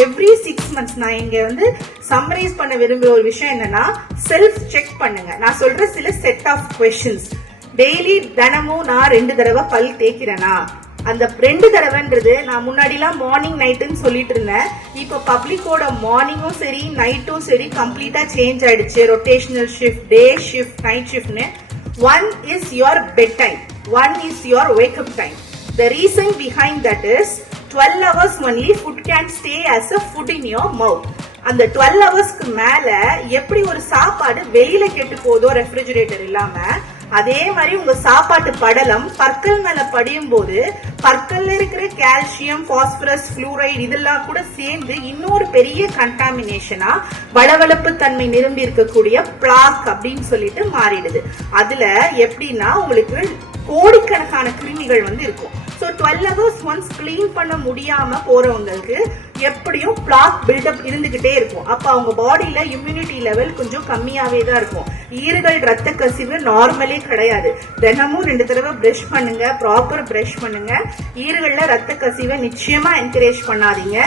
Every 6 months நான் இங்க வந்து சம்மரைஸ் பண்ண விரும்புற ஒரு விஷயம் என்னன்னா செல்ஃப் செக் பண்ணுங்க. நான் சொல்ற சில செட் ஆஃப் கொஸ்டின்ஸ். டெய்லி தினமும் நான் 2 தடவை பல் தேய்க்கிறேனா? அந்த 2 தடவைன்றது நான் முன்னாடிலாம் மார்னிங் நைட்டுன்னு சொல்லிட்டு இருந்தேன். இப்போ பப்ளிக்கோட மார்னிங்கும் சரி நைட்டும் சரி கம்ப்ளீட்டா சேஞ்ச் ஆயிடுச்சு. Rotational shift, day shift, night ஷிஃப்ட்னு. One is your bedtime, one is your wake up time. The reason behind that is 12 hours only food can stay as a food in your mouth. அந்த 12 ஹவர்ஸ்க்கு மேல எப்படி ஒரு சாப்பாடு வெளியில கெட்டு போதோ ரெஃப்ரிஜரேட்டர் இல்லாம, அதே மாதிரி உங்க சாப்பாட்டு படலம் பற்கள் மேல படியும் போது பற்கள்ல இருக்கிற கால்சியம், பாஸ்பரஸ், புளூரைடு இதெல்லாம் கூட சேர்ந்து இன்னொரு பெரிய கண்டாமினேஷனா வளவளப்பு தன்மை நிரம்பி இருக்கக்கூடிய பிளாக் அப்படின்னு சொல்லிட்டு மாறிடுது. அதுல எப்படின்னா உங்களுக்கு கோடிக்கணக்கான கிருமிகள் வந்து இருக்கும். ஸோ 12 hours ஒன்ஸ் கிளீன் பண்ண முடியாம போறவங்களுக்கு எப்படியும் பிளாக் பில்டப் இருந்துகிட்டே இருக்கும். அப்ப அவங்க பாடியில இம்யூனிட்டி லெவல் கொஞ்சம் கம்மியாவே தான் இருக்கும். ஈறுகள் ரத்த கசிவு நார்மலே கிடையாது. தினமும் 2 தடவை பிரஷ் பண்ணுங்க, ப்ராப்பர் பிரஷ் பண்ணுங்க. ஈறுகள்ல ரத்த கசிவை நிச்சயமா என்கரேஜ் பண்ணாதீங்க.